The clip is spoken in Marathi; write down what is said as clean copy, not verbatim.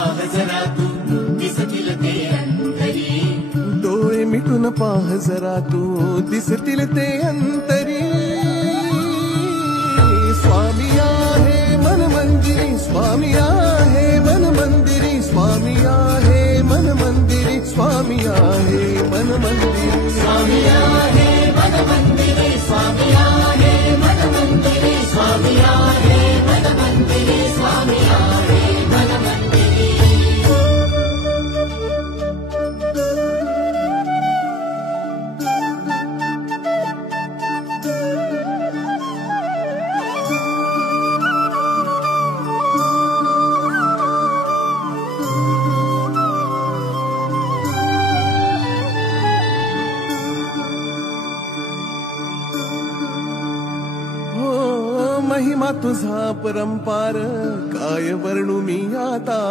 जरा तू दिसतील ते अंतरी, डोळे मिटून पाह जरा तू दिसतील ते अंतरी. स्वामी आहे मन मंदिरी, स्वामी आहे मन मंदिरी, स्वामी आहे मन मंदिरी, स्वामी आहे मन मंदिरी. स्वामी आहे मन मंदिरी, स्वामी आहे मन मंदिरी, स्वामी आहे मन मंदिरी, स्वामी आहे मन मंदिरी. महिमा तुझा परंपार काय वर्णू मी आता.